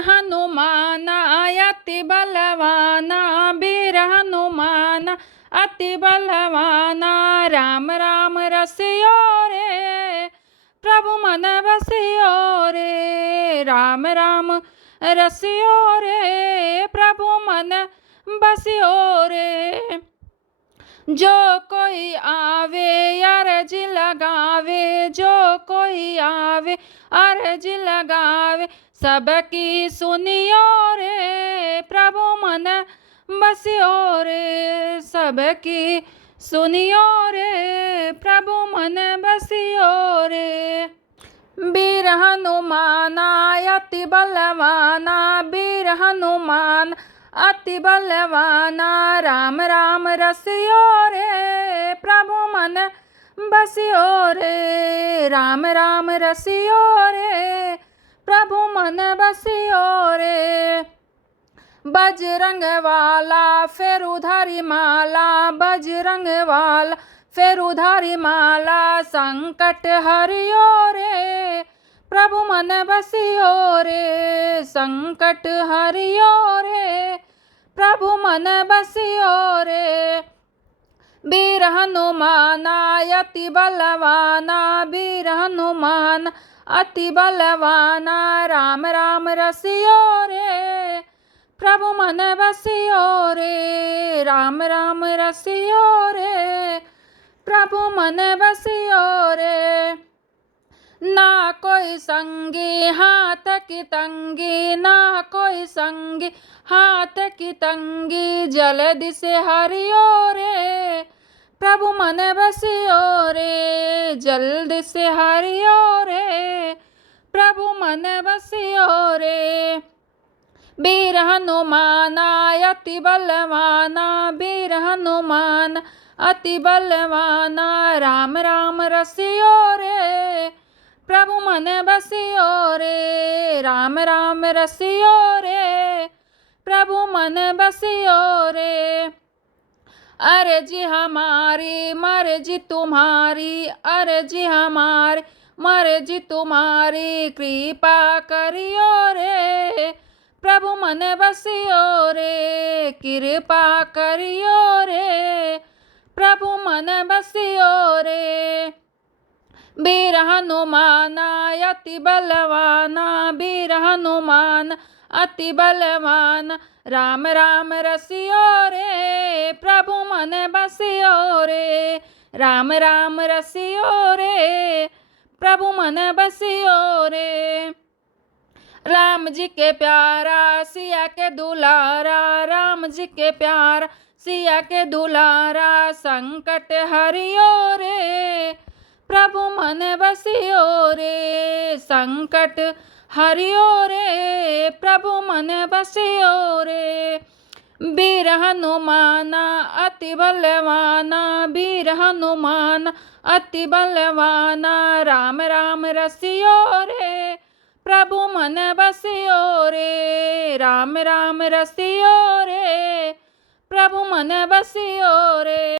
हनुमान अति बलवाना, वीर हनुमान अति बलवाना। राम राम रसियो रे, प्रभु मन बसियो रे। राम राम रसियो रे, प्रभु मन बसियो रे। जो कोई आवे अर्ज लगावे, जो कोई आवे अर्ज लगावे, सबकी सुनियो रे, प्रभु मन बसियो रे। सबकी सुनियो रे, प्रभु मन बसियो रे। वीर हनुमान अति बलवाना, वीर हनुमान अति बलवाना। राम राम रसियो रे, प्रभु मन बसियो रे। राम राम रसियो रे, प्रभु मन बसियो रे। बजरंग वाला फिर उधारी माला, बजरंग वाला फिर उधारी माला। संकट हरियो रे, प्रभु मन बसियो रे। संकट हरियो रे, प्रभु मन बसियो रे। वीर हनुमान अति बलवाना, वीर हनुमान अति बलवाना। राम राम रसियो रे, प्रभु मन बसियो रे। राम राम रसियो रे, प्रभु मन बसियो रे। ना कोई संगी हाथ की तंगी, ना कोई संगी हाथ की तंगी। जल्दी से हरियो रे, प्रभु मन बसियो रे। जल्दी से हरियो रे, प्रभु मन बसियो रे। वीर हनुमान अति बलवाना, वीर हनुमान अति बलवाना। राम राम रसियो रे, प्रभु मन बसियो रे। राम राम रसियो रे, प्रभु मन बसियो रे। अर्जी हमारी मर्जी तुम्हारी, अर्जी हमारी मर्जी तुम्हारी। कृपा करियो रे, प्रभु मन बसियो रे। कृपा करियो रे, प्रभु मन बसियो रे। वीर हनुमान अति बलवाना, वीर हनुमान अति बलवाना। राम राम रसियो रे, प्रभु मन बसियो रे। राम राम रसियो रे, प्रभु मन बसियो रे। राम जी के प्यारा सिया के दुलारा, राम जी के प्यारा सिया के दुलारा। संकट हरियो रे, प्रभु मन बसियो रे। संकट हरियो रे, प्रभु मन बसियो रे। वीर हनुमान अति बलवाना, वीर हनुमान अति बलवाना। राम राम रसियो रे, प्रभु मन बसियो रे। राम राम रसियो रे, प्रभु मन बसियो रे।